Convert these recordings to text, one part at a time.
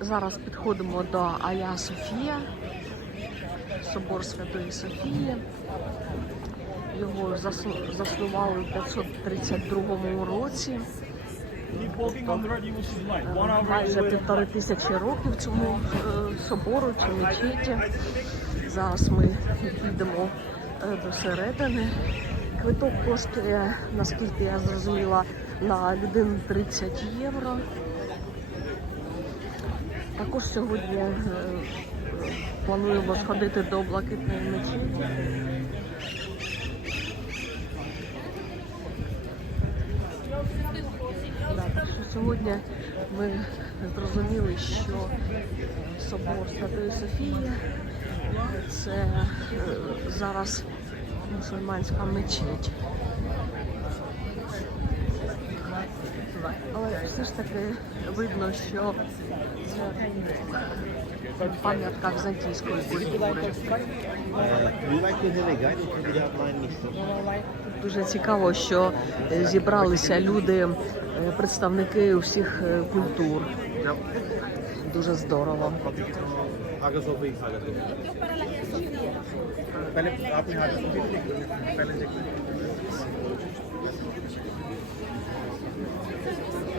Зараз підходимо до Ая Софія, собор Святої Софії. Його заснували в 532 році. Hour Майже півтори тисячі років цьому е, собору чи мечеті. Зараз ми підемо е, до середини. Квиток коштує, наскільки я зрозуміла, на людину 30 євро. Також сьогодні е, плануємо сходити до блакитної мечеті. Сьогодні ми зрозуміли, що собор Святої Софії це е, зараз мусульманська мечеть. Але все ж таки видно, що пам'ятка візантійської культури. Дуже цікаво, що зібралися люди, е, представники усіх е, культур. Дуже здорово.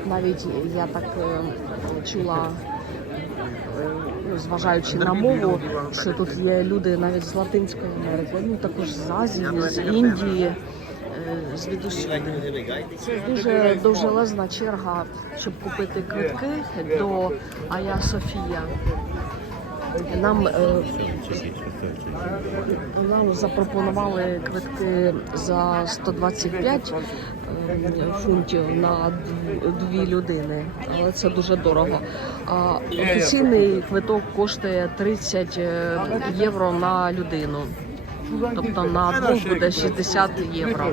Навіть я так е, чула, е, зважаючи на мову, що тут є люди навіть з Латинської Америки, ну також з Азії, з Індії. Е, Звідусюди це дуже довжелезна черга, щоб купити квитки до Ая Софія. Нам, е, нам запропонували квитки за 125 е, фунтів на дві людини, але це дуже дорого. А офіційний квиток коштує 30 євро на людину. Тобто на двох буде 60 євро.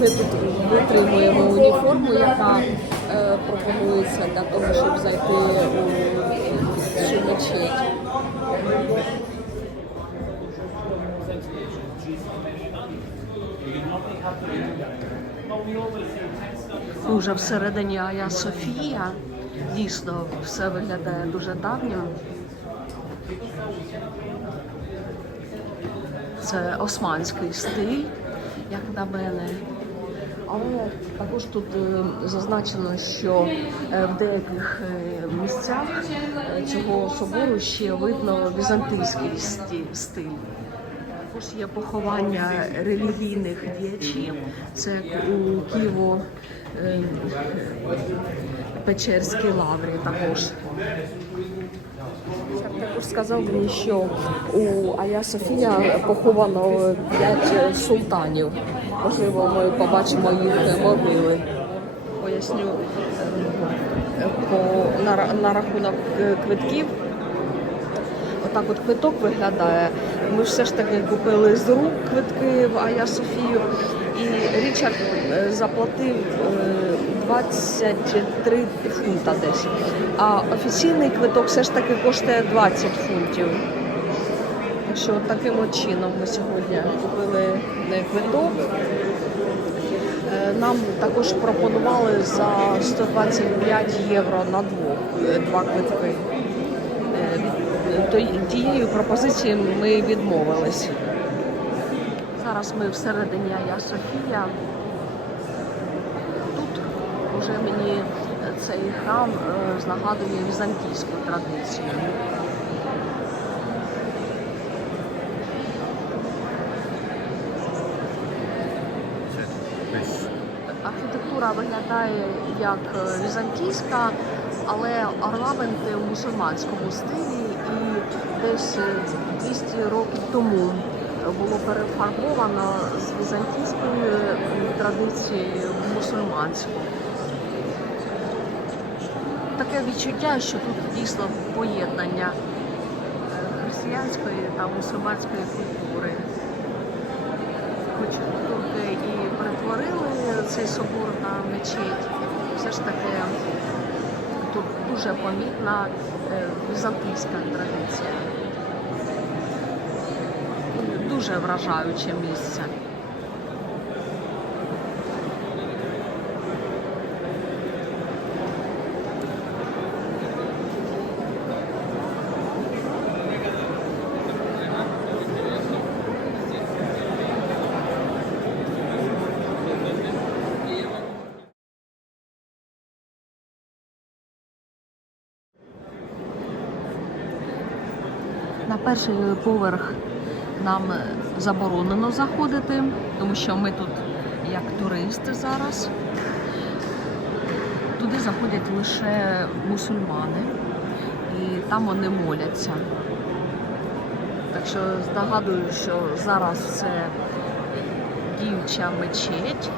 Ми тут витримуємо уніформу, яка е, пропонується для того, щоб зайти у цю мечеть. Ми вже всередині Ая Софія. Дійсно, все виглядає дуже давньо. Це османський стиль, як на мене. Але також тут е, зазначено, що е, в деяких е, місцях цього собору ще видно візантийський стиль. Також є поховання релігійних діячів. Це у Києво Печерській лаврі також. Також сказав мені, що у Ая Софія поховано п'ять султанів. Можливо, ми побачимо їх могили. Поясню е, по, на, на рахунок е, квитків. Отак от квиток виглядає. Ми все ж таки купили з рук квитки в Ая Софію. І Річард е, заплатив е, 23 фунта десь. А офіційний квиток все ж таки коштує 20 фунтів. Що таким от чином ми сьогодні купили квиток. Е, Нам також пропонували за 125 євро на двох е, два квитки. Е, Тією пропозицією ми відмовились. Зараз ми всередині Ая Софія. Тут вже мені цей храм нагадує візантійську традицію. Архітектура виглядає як е, візантійська, але орнаменти у мусульманському стилі і десь е, 200 років тому було перефарбовано з візантійської е, традиції в мусульманську. Таке відчуття, що тут дійсно поєднання е, християнської та мусульманської культури хоч перетворили цей собор на мечеть, все ж таки тут дуже помітна е, візантійська традиція. Дуже вражаюче місце. На перший поверх нам заборонено заходити, тому що ми тут як туристи зараз. Туди заходять лише мусульмани, і там вони моляться. Так що здогадую, що зараз це діюча мечеть.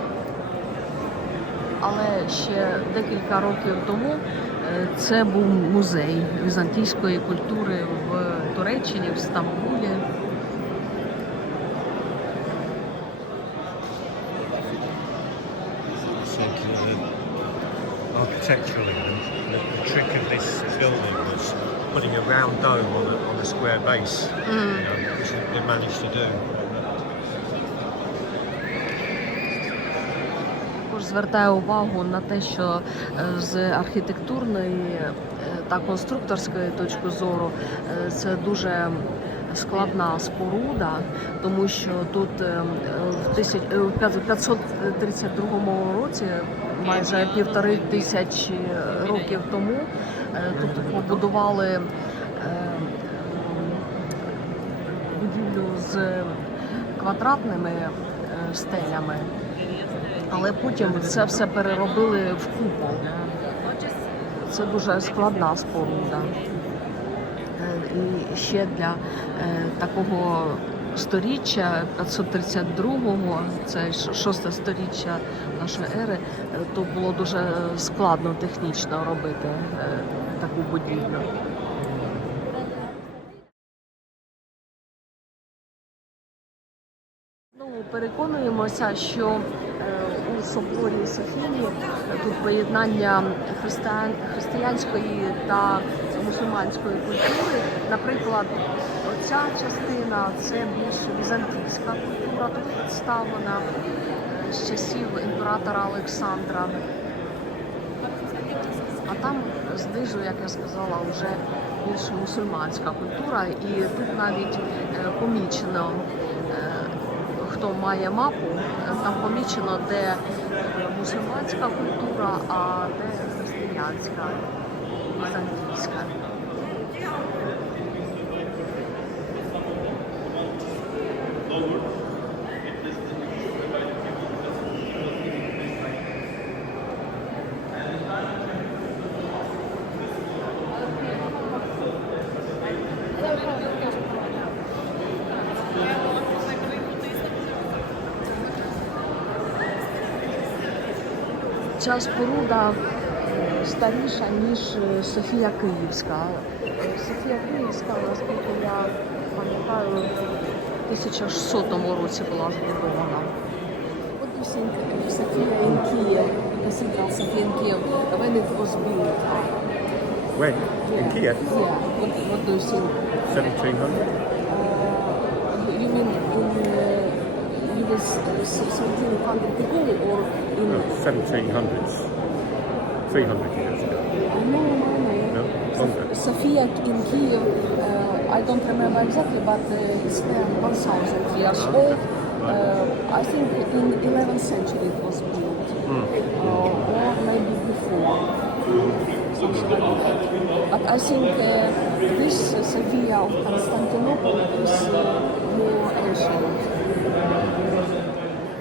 Але ще декілька років тому е, це був музей візантійської культури в Туреччині, в Стамбулі. architecturally, the, the, the trick of this building was putting a round dome on a, on a square base, you know, which they managed to do. Також звертаю увагу на те, що е, з архітектурної е, та конструкторської точки зору е, це дуже складна споруда, тому що тут в тисяч- е, 532 році, майже півтори тисячі років тому, тут побудували будівлю з квадратними стелями але потім це все переробили в купол. Це дуже складна споруда. Е, І ще для е, такого сторіччя 532-го, це шосте сторіччя нашої ери, е, то було дуже складно технічно робити таку будівлю. Ну, переконуємося, що соборі Софії тут поєднання християн, християнської та мусульманської культури. Наприклад, оця частина це більш візантійська культура, тут представлена з часів імператора Олександра. А там знизу, як я сказала, вже більш мусульманська культура, і тут навіть е, помічено, хто має мапу, там помічено, де е, мусульманська культура, а де християнська, візантійська. Ця споруда е, старіша, ніж е, Софія Київська. Е, Софія Київська, наскільки я пам'ятаю, в 1600 році була збудована. What do you think of Sophia in Kiev, Cathedral Sophia in Kiev, when it was built? When? In Kiev? Yeah. What, what do you think? 1700? 1700 ago or in? No, 1700s. 300 years ago. No, no, no. No? Longer. Sophia in Kiev, uh, I don't remember exactly, but uh, it's uh, 1,000 years old. Uh, I think in 11th century it was built, uh, or maybe before, something like that. But I think uh, this uh, Sophia of Constantinople is uh, more ancient.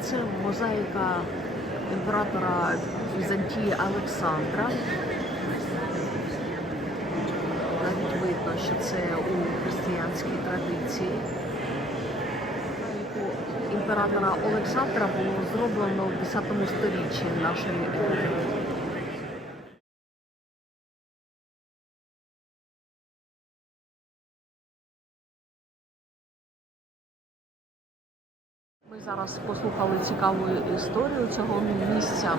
Це мозаїка імператора Візантії Олександра. Навіть видно, що це у християнській традиції. Імператора Олександра було зроблено в 10 сторіччі нашої ери. Зараз послухали цікаву історію цього місця.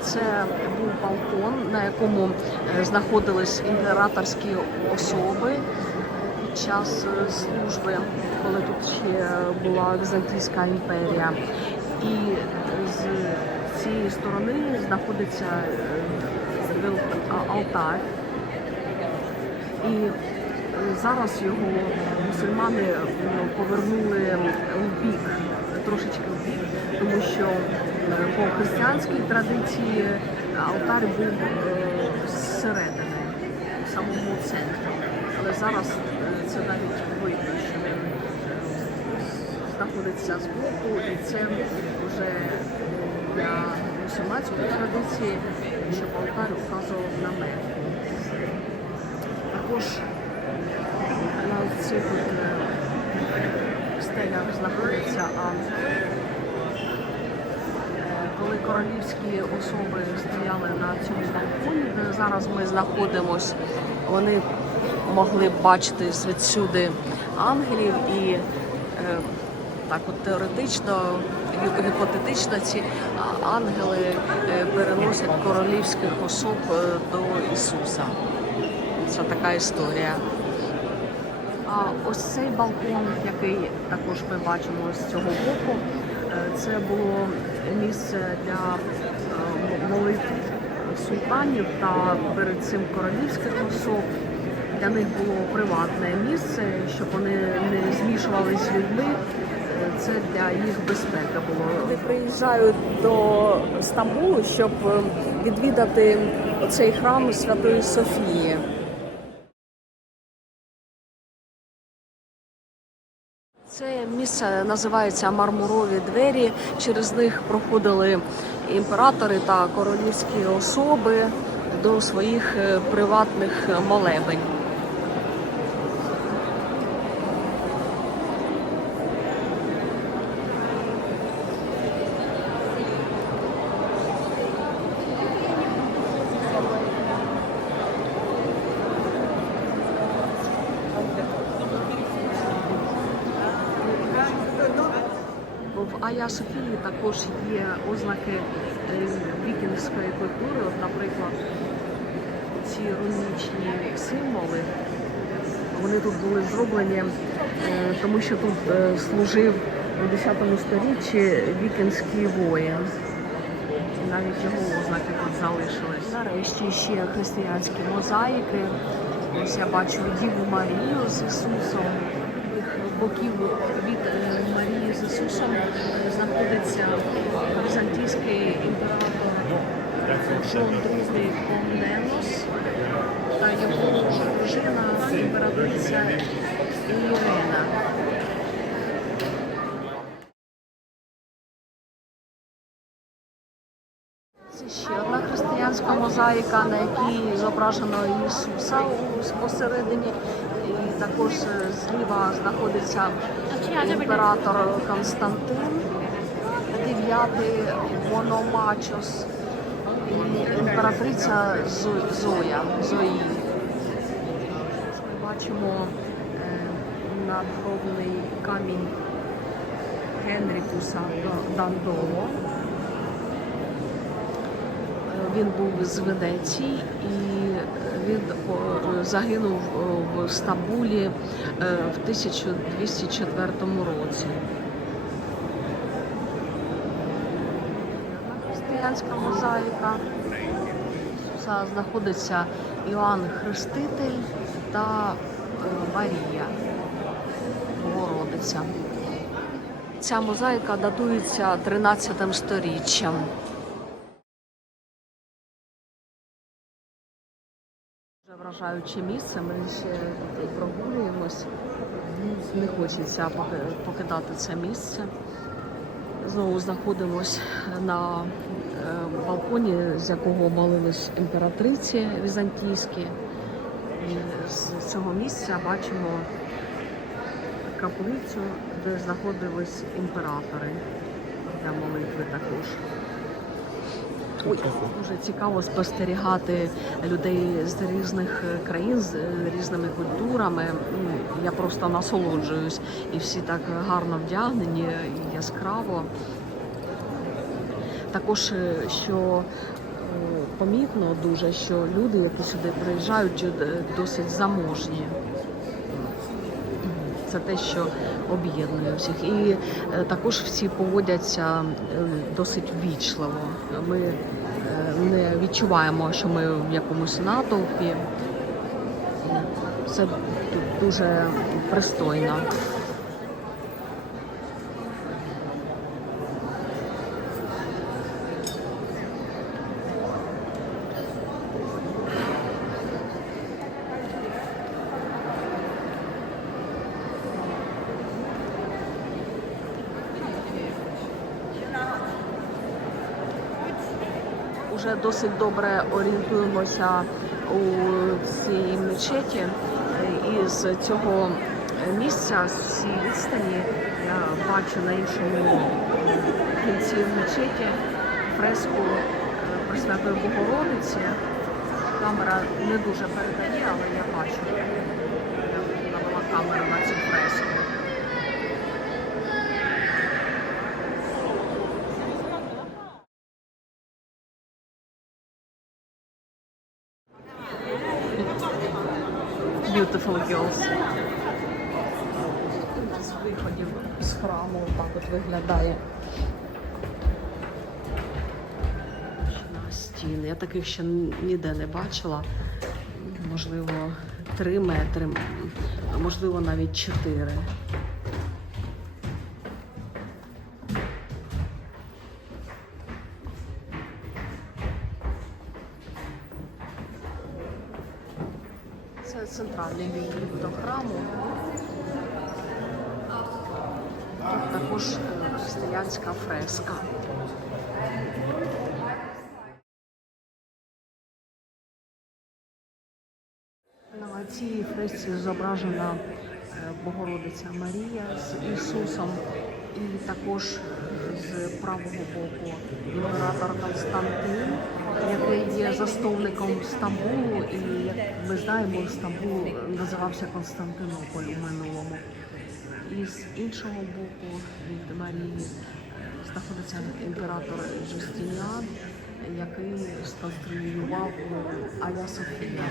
Це був балкон, на якому е, знаходились імператорські особи під час е, служби, коли тут ще була Візантійська імперія. І з цієї сторони знаходиться е, алтар. І е, зараз його мусульмани ну, повернули в бік, трошечки тому що е, по християнській традиції алтар був е, зсередини, в самому центрі. Але зараз е, це навіть видно, що він знаходиться збоку, і це вже для мусульманської традиції, щоб алтар вказував на мене. Також на цих от, е, стелях знаходиться. Е, Коли королівські особи стояли на цьому балконі, де зараз ми знаходимось, вони могли бачити звідсюди ангелів і е, так от теоретично, гіпотетично ці ангели е, переносять королівських особ е, до Ісуса. Це така історія. Ось цей балкон, який також ми бачимо з цього боку, е, це було місце для е, молитв султанів та перед цим королівських особ. Для них було приватне місце, щоб вони не змішувалися з людьми. Е, Це для їх безпеки було. Вони приїжджають до Стамбулу, щоб відвідати цей храм Святої Софії. Місце називається Мармурові двері. Через них проходили імператори та королівські особи до своїх е, приватних молебень. В Ая Софії також є ознаки е, вікінгської культури. От, наприклад, ці рунічні символи. Вони тут були зроблені, е, тому що тут е, служив у 10 сторіччі вікінський воїн. Навіть його ознаки тут залишились. Нарешті ще християнські мозаїки. Ось я бачу Діву Марію з Ісусом. Боків від Марії Ісусом знаходиться візантійський імператор Джон II Комненос та його дружина імператриця Ірина. Це ще одна християнська мозаїка, на якій зображено Ісуса посередині. Також е, зліва знаходиться імператор Константин, дев'ятий Мономачос і імператриця Зоя. Зої. Ми бачимо е, надгробний камінь Генрікуса Дандоло. Він був з Венеції і він загинув в Стамбулі е, в 1204 році. Християнська мозаїка. Знаходиться Іоанн Хреститель та е, Марія Богородиця. Ця мозаїка датується 13 сторіччям. Вражаюче місце. Ми ще прогулюємось. Не хочеться покидати це місце. Знову знаходимось на е, балконі, з якого молились імператриці візантійські. І з цього місця бачимо каплицю, де знаходились імператори для молитви також. Дуже цікаво спостерігати людей з різних е, країн, з е, різними культурами. Я просто насолоджуюсь. І всі так гарно вдягнені, яскраво. Також, е, що помітно дуже, що люди, які сюди приїжджають, досить заможні. Це те, що об'єднує всіх. І е, також всі поводяться е, досить ввічливо. Ми е, не відчуваємо, що ми в якомусь натовпі. Це дуже пристойно. Вже досить добре орієнтуємося у цій мечеті. І з цього місця, з цієї відстані, я бачу на іншому кінці мечеті фреску е, Пресвятої Богородиці. Камера не дуже передає, але я бачу. Я навела камеру на цю фреску. Beautiful girls. З виходів з храму так от виглядає. Стіни. Я таких ще ніде не бачила. Можливо, 3 метри, а можливо навіть 4. Центральний до храму. Тут також е, християнська фреска. На цій фресці зображена е, Богородиця Марія з Ісусом, і також з правого боку імператор Константин, який є засновником Стамбулу, і як ми знаємо, Стамбул називався Константинополь у минулому. І з іншого боку від Марії знаходиться імператор Жустініан, який сконструював Ая Софія.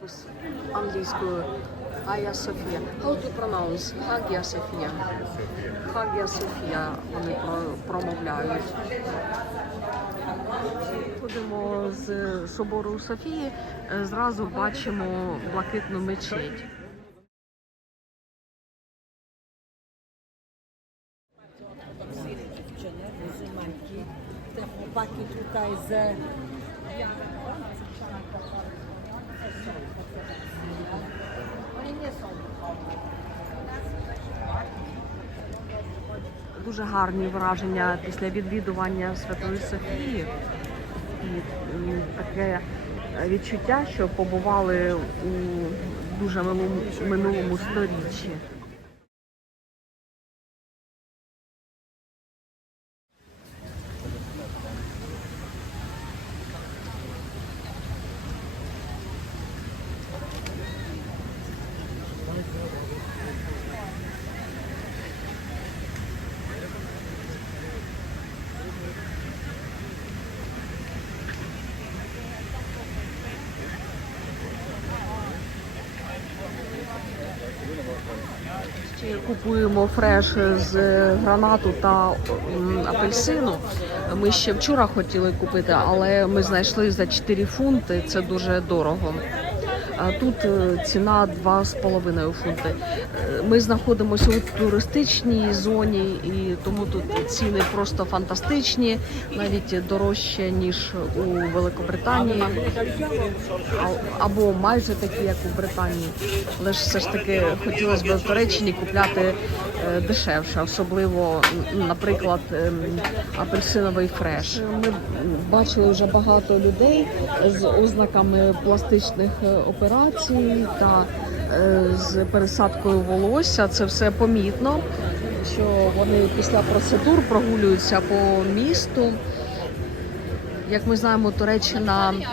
Опис англійською Ая Софія. How to pronounce Хагія Софія? Хагія Софія вони промовляють. Ходимо з собору Софії, е, зразу бачимо блакитну мечеть. dziewczyny, wyzymanki. Te chłopaki Дуже гарні враження після відвідування Святої Софії. І таке відчуття, що побували у дуже минулому, минулому сторіччі. Ще фреш з гранату та апельсину. Ми ще вчора хотіли купити, але ми знайшли за 4 фунти. Це дуже дорого. А тут е, ціна 2,5 фунти. Е, Ми знаходимося у туристичній зоні, і тому тут ціни просто фантастичні, навіть дорожче ніж у Великобританії, або майже такі, як у Британії. Але ж все ж таки хотілося б в Туреччині купляти е, дешевше, особливо, наприклад, ем, апельсиновий фреш. Ми бачили вже багато людей з ознаками пластичних е, операцій та е, з пересадкою волосся. Це все помітно, що вони після процедур прогулюються по місту. Як ми знаємо, Туреччина е,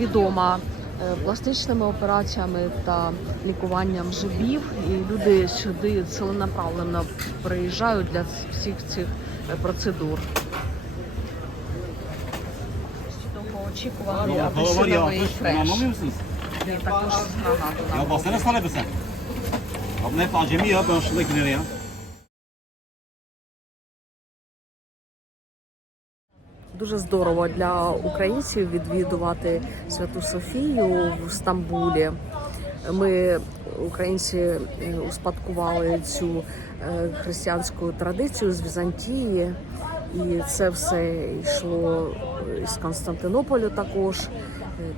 відома е, пластичними операціями та лікуванням зубів, і люди сюди ціленаправленно приїжджають для всіх цих процедур. Фреш. Anlamıyor musunuz? І також sana be sen. Abi hep acemi ya ben şuradakileri. Дуже здорово для українців відвідувати Святу Софію в Стамбулі. Ми, українці, е, успадкували цю е, християнську традицію з Візантії, і це все йшло з Константинополю також.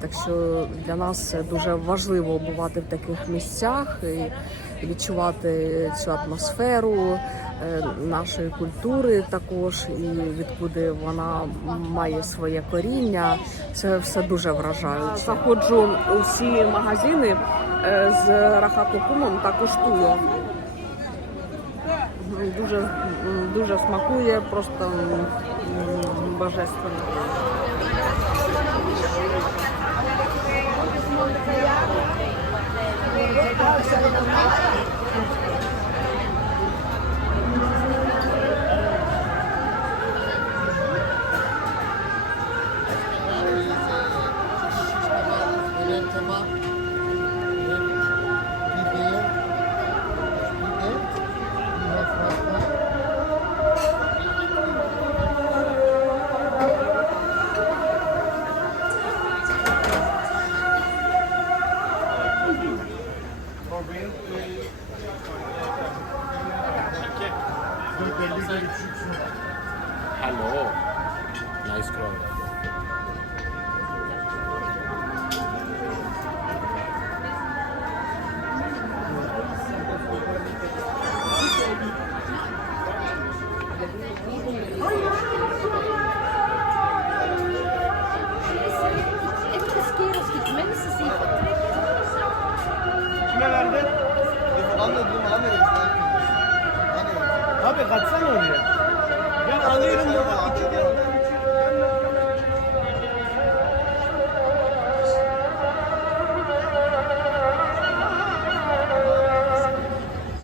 Так що для нас дуже важливо бувати в таких місцях. І відчувати цю атмосферу е, нашої культури також, і відкуди вона має своє коріння. Це все дуже вражаюче. Заходжу у всі магазини е, з рахатокумом та куштую. Дуже, дуже смакує, просто божественно. Hello. Nice crowd.